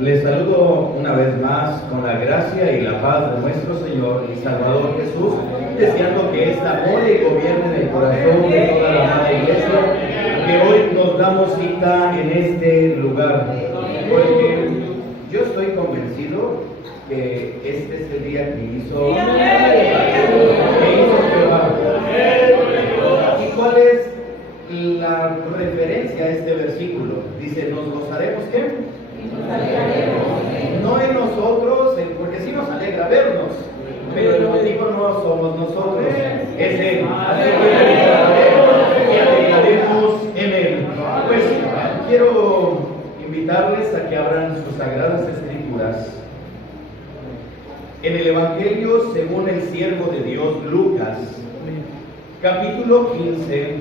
Les saludo una vez más con la gracia y la paz de nuestro Señor y Salvador Jesús, deseando que esta more y gobierne en el corazón de toda la amada iglesia, que hoy nos damos cita en este lugar, porque yo estoy convencido que este es el día que hizo Jehová. ¿Y cuál es la referencia a este versículo? Dice, ¿nos gozaremos qué? No en nosotros, porque sí nos alegra vernos, pero el motivo no somos nosotros, es Él. Así que alegraremos en Él. Pues quiero invitarles a que abran sus sagradas escrituras en el Evangelio según el siervo de Dios Lucas, capítulo 15,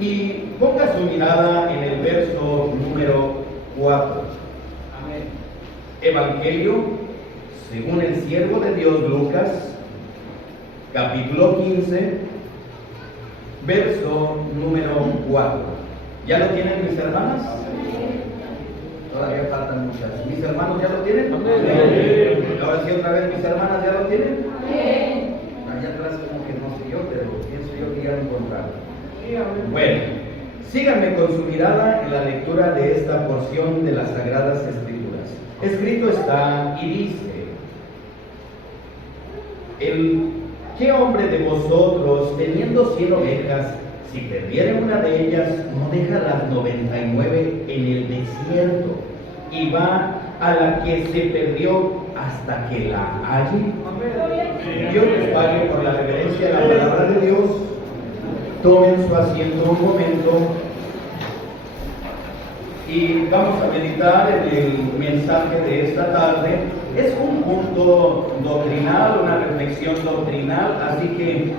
y ponga su mirada en el verso número 4. Evangelio según el siervo de Dios Lucas, capítulo 15, verso número 4. ¿Ya lo tienen mis hermanas? Todavía faltan muchas. ¿Mis hermanos ya lo tienen? Ahora sí, otra vez, ¿mis hermanas ya lo tienen? Allá atrás como que no sé yo, pero pienso yo que ya lo encontraron. Bueno, síganme con su mirada en la lectura de esta porción de las Sagradas Escrituras. Escrito está y dice: ¿qué hombre de vosotros, teniendo 100 ovejas, si perdiere una de ellas, no deja las 99 en el desierto y va a la que se perdió hasta que la halle? Dios les pague por la reverencia a la palabra de Dios. Tomen su asiento un momento y vamos a meditar en el mensaje de esta tarde. Es un punto doctrinal, una reflexión doctrinal, así que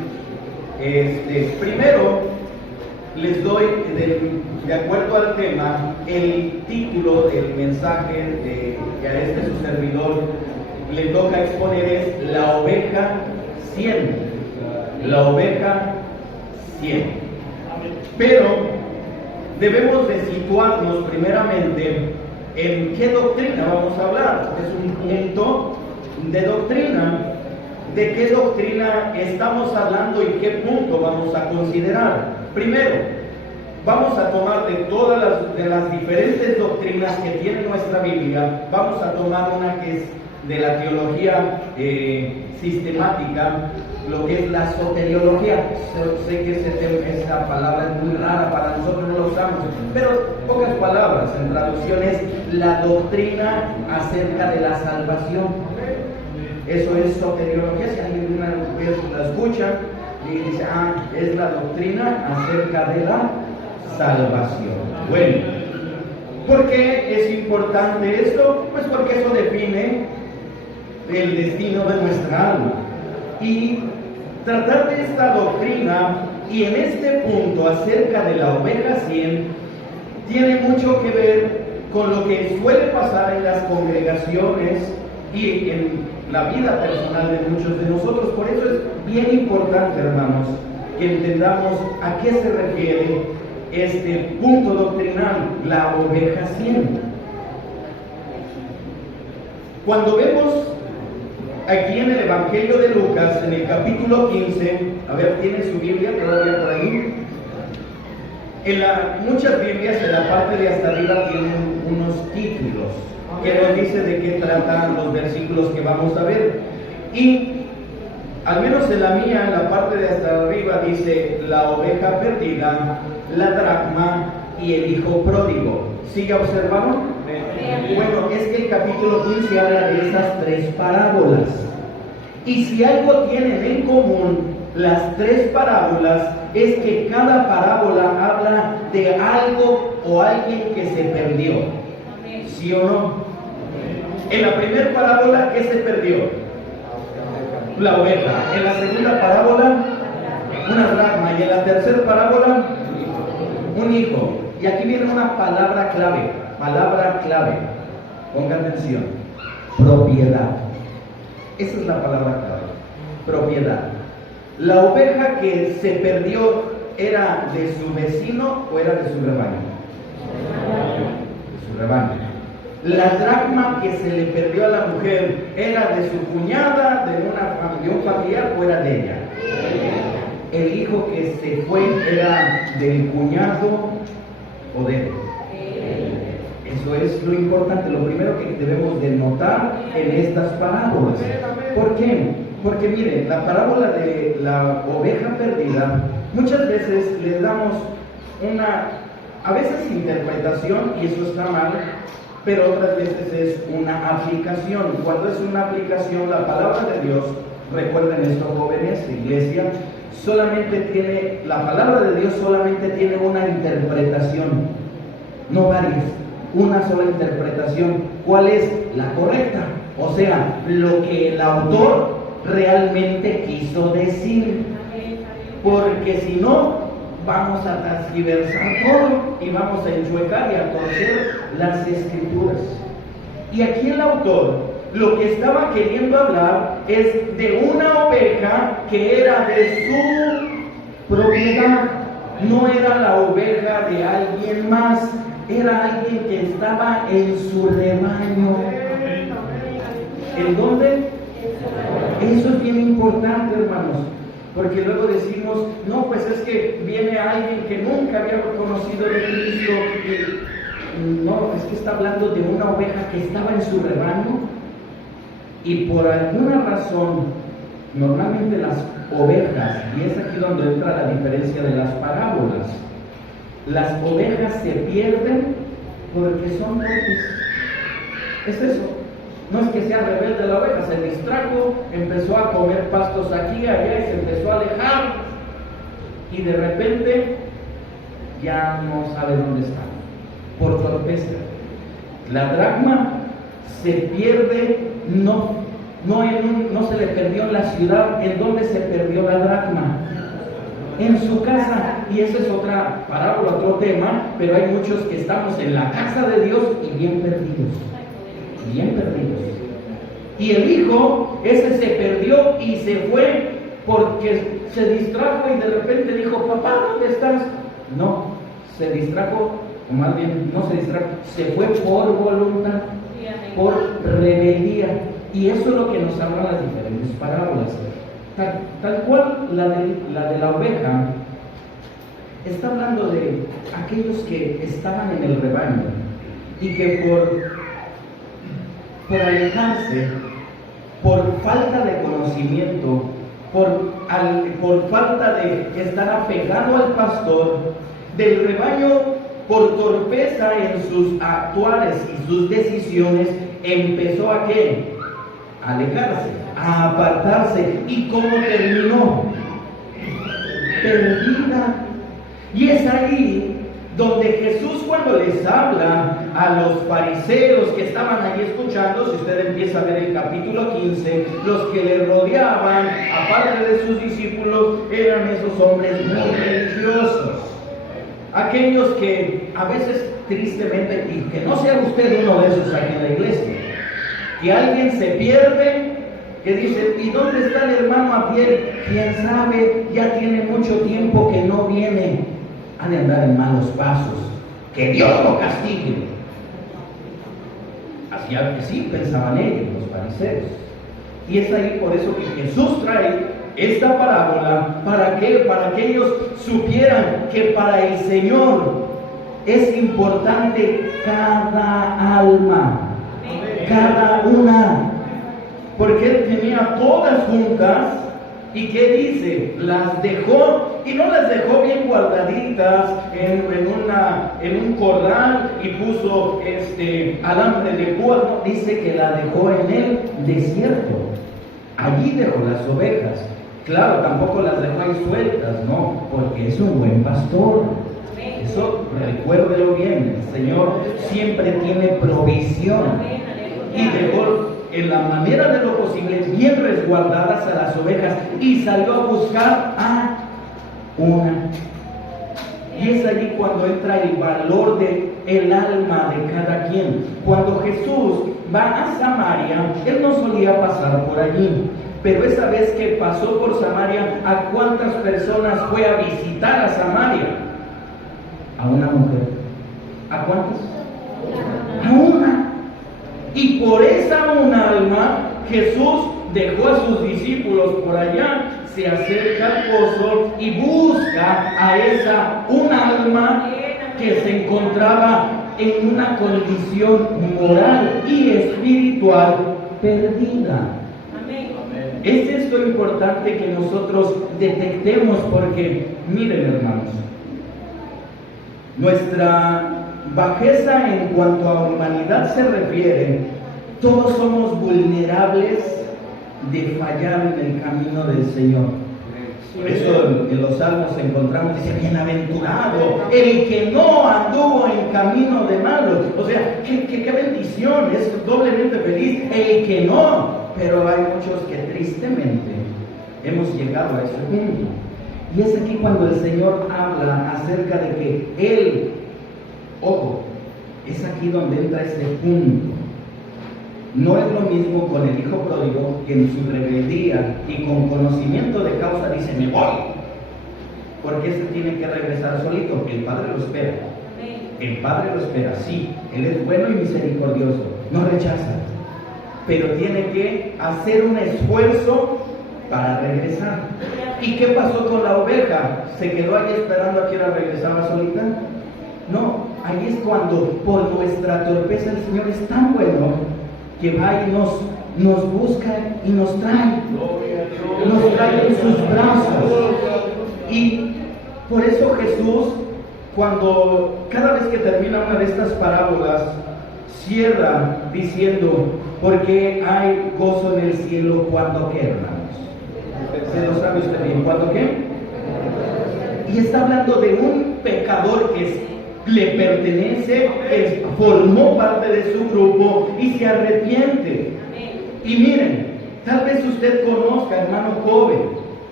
primero les doy, de acuerdo al tema, el título del mensaje que a su servidor le toca exponer es La oveja 100. La oveja 100. Pero debemos de situarnos primeramente en qué doctrina vamos a hablar. Es un punto de doctrina. ¿De qué doctrina estamos hablando y qué punto vamos a considerar? Primero, vamos a tomar de todas las diferentes doctrinas que tiene nuestra Biblia, vamos a tomar una que es de la teología sistemática, lo que es la soteriología. Sé que esa palabra es muy rara para nosotros, no lo usamos, pero pocas palabras, en traducción es la doctrina acerca de la salvación. Eso es soteriología. Si alguien la escucha y dice, es la doctrina acerca de la salvación. Bueno, ¿por qué es importante esto? Pues porque eso define el destino de nuestra alma. Y tratar de esta doctrina, y en este punto acerca de la oveja 100, tiene mucho que ver con lo que suele pasar en las congregaciones y en la vida personal de muchos de nosotros. Por eso es bien importante, hermanos, que entendamos a qué se refiere este punto doctrinal, la oveja 100. Cuando vemos aquí en el Evangelio de Lucas, en el capítulo 15, a ver, ¿tiene su Biblia todavía por ahí? Muchas Biblias en la parte de hasta arriba tienen unos títulos que nos dice de qué tratan los versículos que vamos a ver. Y al menos en la mía, en la parte de hasta arriba, dice la oveja perdida, la dracma y el hijo pródigo. ¿Sí ya observaron? Bueno, es que el capítulo 15 habla de esas tres parábolas. Y si algo tienen en común las tres parábolas, es que cada parábola habla de algo o alguien que se perdió. ¿Sí o no? En la primera parábola, ¿qué se perdió? La oveja. En la segunda parábola, una dracma. Y en la tercera parábola, un hijo. Y aquí viene una palabra clave. Palabra clave. Ponga atención. Propiedad. Esa es la palabra clave. Propiedad. La oveja que se perdió, ¿era de su vecino o era de su rebaño? De su rebaño. La dracma que se le perdió a la mujer, ¿era de su cuñada, de un familiar o era de ella? El hijo que se fue, ¿era del cuñado o de él? Eso es lo importante, lo primero que debemos de notar en estas parábolas. ¿Por qué? Porque miren, la parábola de la oveja perdida, muchas veces le damos a veces interpretación, y eso está mal, pero otras veces es una aplicación. Cuando es una aplicación, la palabra de Dios, recuerden esto, jóvenes, iglesia, la palabra de Dios solamente tiene una interpretación, no varias, una sola interpretación. ¿Cuál es? La correcta, o sea, lo que el autor realmente quiso decir, porque si no, vamos a transgiversar todo y vamos a enchuecar y a torcer las escrituras. Y aquí el autor lo que estaba queriendo hablar es de una oveja que era de su propiedad, no era la oveja de alguien más, era alguien que estaba en su rebaño. ¿En dónde? Eso es bien importante, hermanos, porque luego decimos, no, pues es que viene alguien que nunca había conocido de Cristo, y no, es que está hablando de una oveja que estaba en su rebaño, y por alguna razón, normalmente las ovejas, y es aquí donde entra la diferencia de las parábolas, las ovejas se pierden porque son torpes. Es eso. No es que sea rebelde la oveja, se distrajo, empezó a comer pastos aquí y allá y se empezó a alejar, y de repente ya no sabe dónde está, por torpeza. La dracma se pierde, no se le perdió en la ciudad. ¿En dónde se perdió la dracma? En su casa. Y esa es otra parábola, otro tema, pero hay muchos que estamos en la casa de Dios y bien perdidos. Y el hijo, ese se perdió y se fue porque se distrajo y de repente dijo, papá, ¿dónde estás? No, se distrajo, o más bien, no se distrajo, se fue por voluntad, por rebeldía. Y eso es lo que nos hablan las diferentes parábolas. Tal cual la de la oveja, está hablando de aquellos que estaban en el rebaño y que por alejarse, por falta de conocimiento, por falta de estar apegado al pastor del rebaño, por torpeza en sus actuales y sus decisiones, empezó a ¿qué? A alejarse, a apartarse. ¿Y cómo terminó? Perdida. Y es ahí donde Jesús, cuando les habla a los fariseos que estaban allí escuchando, si usted empieza a ver el capítulo 15, los que le rodeaban, aparte de sus discípulos, eran esos hombres muy religiosos. Aquellos que a veces, tristemente, y que no sea usted uno de esos aquí en la iglesia, que alguien se pierde, que dice, ¿y dónde está el hermano Abiel? ¿Quién sabe? Ya tiene mucho tiempo que no viene. Ha de andar en malos pasos, que Dios lo castigue. Así pensaban ellos, los fariseos. Y es ahí por eso que Jesús trae esta parábola, para que ellos supieran que para el Señor es importante cada alma, cada una, porque Él tenía todas juntas. ¿Y qué dice? Las dejó, y no las dejó bien guardaditas en un corral y puso alambre de púas. No, dice que la dejó en el desierto. Allí dejó las ovejas. Claro, tampoco las dejó ahí sueltas, no, porque es un buen pastor. Eso recuérdelo bien. El Señor siempre tiene provisión, y dejó en la manera de lo posible bien resguardadas a las ovejas, y salió a buscar a una. Y es allí cuando entra el valor del alma de cada quien. Cuando Jesús va a Samaria, Él no solía pasar por allí, pero esa vez que pasó por Samaria, ¿a cuántas personas fue a visitar a Samaria? A una mujer. ¿A cuántas? Y por esa un alma, Jesús dejó a sus discípulos por allá, se acerca al pozo y busca a esa un alma que se encontraba en una condición moral y espiritual perdida. Es esto importante que nosotros detectemos, porque miren, hermanos, nuestra bajeza en cuanto a humanidad se refiere, todos somos vulnerables de fallar en el camino del Señor. Por eso en los salmos encontramos, dice, bienaventurado el que no anduvo en camino de malos. O sea, qué bendición, es doblemente feliz el que no. Pero hay muchos que tristemente hemos llegado a ese punto. Y es aquí cuando el Señor habla acerca de que Él, ojo, es aquí donde entra ese punto. No es lo mismo con el hijo pródigo, que en su rebeldía y con conocimiento de causa dice, me voy, porque ese tiene que regresar solito. El Padre lo espera. El Padre lo espera, sí. Él es bueno y misericordioso, no rechaza, pero tiene que hacer un esfuerzo para regresar. ¿Y qué pasó con la oveja? ¿Se quedó ahí esperando a que ella regresara solita? No, ahí es cuando por nuestra torpeza el Señor es tan bueno que va y nos busca y nos trae en sus brazos. Y por eso Jesús, cada vez que termina una de estas parábolas, cierra diciendo, porque hay gozo en el cielo cuando qué, hermanos. ¿Se lo sabe usted bien? ¿Cuándo qué? Y está hablando de un pecador que le pertenece, que formó parte de su grupo y se arrepiente. Y miren, tal vez usted conozca, hermano joven,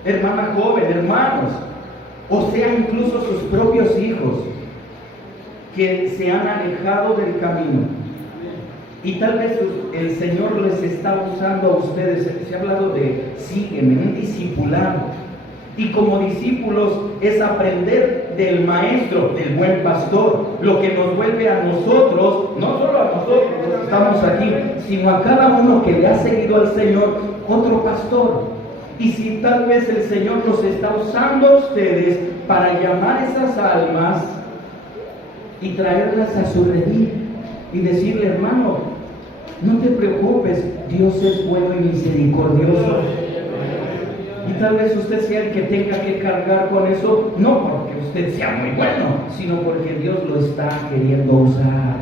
hermana joven, hermanos, o sea, incluso sus propios hijos, que se han alejado del camino. Y tal vez el Señor les está usando a ustedes. Se ha hablado de sígueme, un discipulado. Y como discípulos es aprender del maestro, del buen pastor, lo que nos vuelve a nosotros, no solo a nosotros los que estamos aquí, sino a cada uno que le ha seguido al Señor, otro pastor. Y si tal vez el Señor los está usando a ustedes para llamar esas almas y traerlas a su redil y decirle, hermano, no te preocupes, Dios es bueno y misericordioso. Y tal vez usted sea el que tenga que cargar con eso, no porque usted sea muy bueno, sino porque Dios lo está queriendo usar.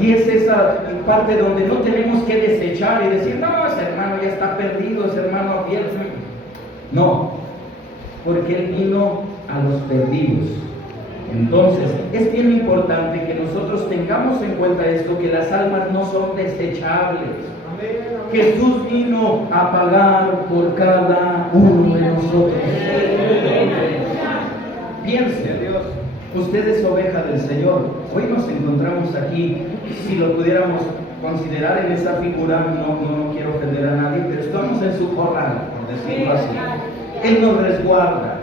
Y es esa parte donde no tenemos que desechar y decir, no, ese hermano ya está perdido, ese hermano abierto. No, porque Él vino a los perdidos. Entonces, es bien importante que nosotros tengamos en cuenta esto, que las almas no son desechables. Jesús vino a pagar por cada uno de nosotros. Piense, usted es oveja del Señor. Hoy nos encontramos aquí, si lo pudiéramos considerar en esa figura, no quiero ofender a nadie, pero estamos en su corral, por decirlo así. Él nos resguarda,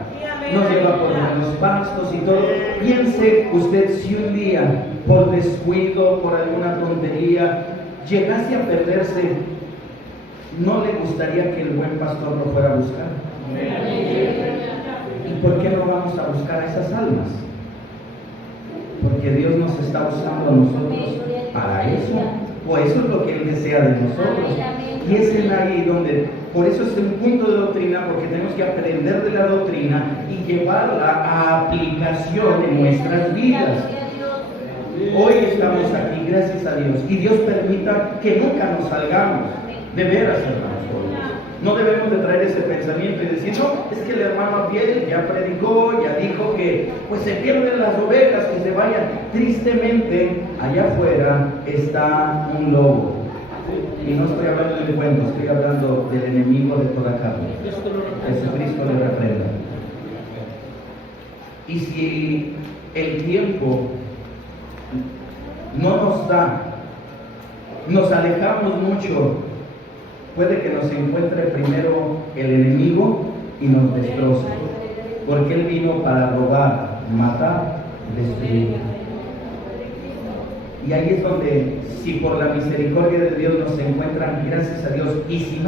nos lleva por buenos pastos y todo. Piense usted, si un día, por descuido, por alguna tontería, llegase a perderse, ¿no le gustaría que el buen pastor lo fuera a buscar? ¿Y por qué no vamos a buscar a esas almas? Porque Dios nos está usando a nosotros para eso, o eso es lo que Él desea de nosotros. Y es en ahí donde, por eso es un punto de doctrina, porque tenemos que aprender de la doctrina y llevarla a aplicación en nuestras vidas. Hoy estamos aquí, gracias a Dios, y Dios permita que nunca nos salgamos, de veras, hermanos. No debemos de traer ese pensamiento y decir, no, es que el hermano Abiel ya predicó, ya dijo que pues se pierden las ovejas, que se vayan. Tristemente, allá afuera está un lobo. Y no estoy hablando del cuento, estoy hablando del enemigo de toda carne. Jesucristo le reprenda. Y si el tiempo no nos da, nos alejamos mucho, puede que nos encuentre primero el enemigo y nos destroce, porque Él vino para robar, matar, destruir. Y ahí es donde, si por la misericordia de Dios nos encuentran, gracias a Dios, y si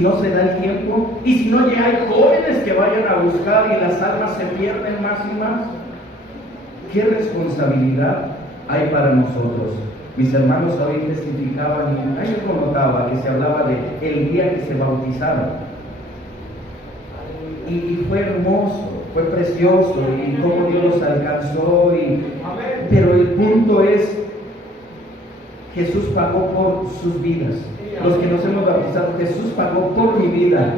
no se da el tiempo, y si no ya hay jóvenes que vayan a buscar y las almas se pierden más y más, ¿qué responsabilidad hay para nosotros? Mis hermanos hoy testificaban, y ayer lo notaba, que se hablaba de el día que se bautizaron. Y fue hermoso, fue precioso, y cómo Dios los alcanzó, pero el punto es, Jesús pagó por sus vidas. Los que nos hemos bautizado, Jesús pagó por mi vida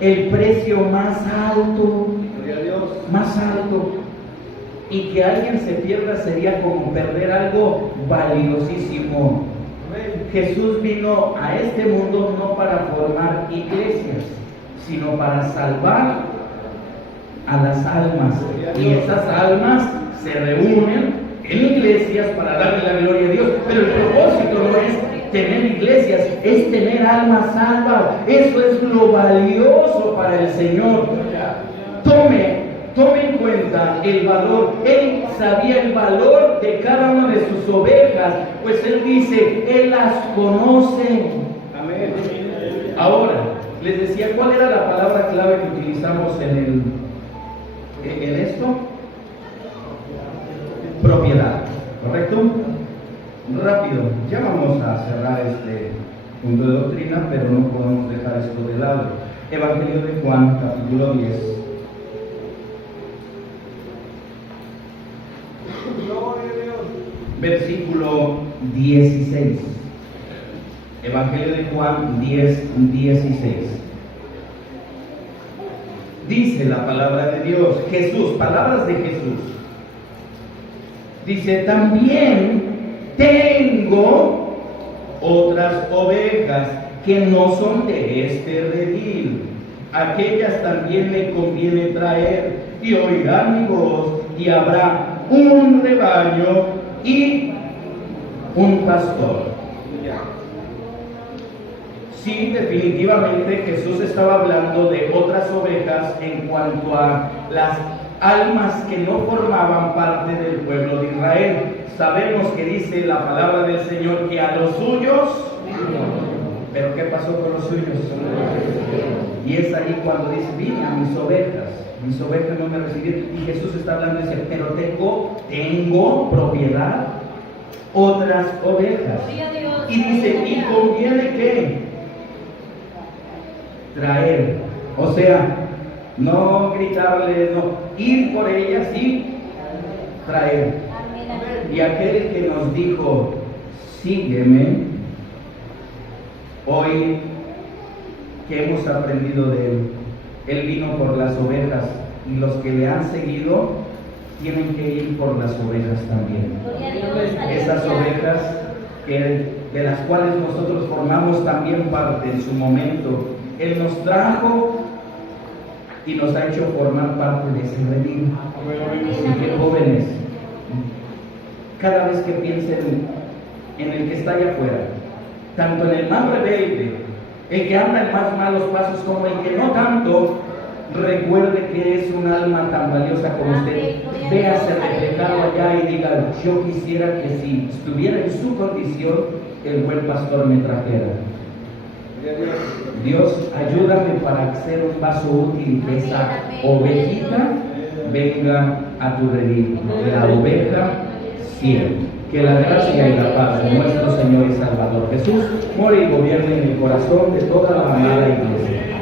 el precio más alto, y que alguien se pierda sería como perder algo valiosísimo. Jesús vino a este mundo no para formar iglesias, sino para salvar a las almas, y esas almas se reúnen en iglesias para darle la gloria a Dios, pero el propósito no es tener iglesias, es tener almas salvas. Eso es lo valioso para el Señor. Tome en cuenta el valor. Él sabía el valor de cada una de sus ovejas, pues Él dice, Él las conoce. Amén. Ahora, les decía, ¿cuál era la palabra clave que utilizamos en esto? Propiedad, ¿correcto? Rápido, ya vamos a cerrar este punto de doctrina, pero no podemos dejar esto de lado. Evangelio de Juan, capítulo 10. Versículo 16. Evangelio de Juan 10:16. Dice la palabra de Dios, Jesús, palabras de Jesús. Dice, también tengo otras ovejas que no son de este redil. Aquellas también me conviene traer, y oirán mi voz, y habrá un rebaño y un pastor. Sí, definitivamente Jesús estaba hablando de otras ovejas en cuanto a las almas que no formaban parte del pueblo de Israel. Sabemos que dice la palabra del Señor que a los suyos, pero ¿qué pasó con los suyos? Y es ahí cuando dice, vine a mis ovejas no me recibieron. Y Jesús está hablando y dice, pero tengo propiedad, otras ovejas. Y dice, y conviene que traer, o sea, no gritarle, no, ir por ellas y traer. Y aquel que nos dijo, sígueme, hoy que hemos aprendido de él vino por las ovejas, y los que le han seguido tienen que ir por las ovejas también. Esas ovejas de las cuales nosotros formamos también parte en su momento. Él nos trajo y nos ha hecho formar parte de ese redil. Así que jóvenes, cada vez que piensen en el que está allá afuera, tanto en el más rebelde, el que anda en más malos pasos, como el que no tanto, recuerde que es un alma tan valiosa como usted. Véase reflejado allá y diga, yo quisiera que si estuviera en su condición, el buen pastor me trajera. Dios, ayúdame para ser un vaso útil, que esa ovejita venga a tu redil, la oveja siempre. Que la gracia y la paz de nuestro Señor y Salvador Jesús more y gobierne en el corazón de toda la amada iglesia.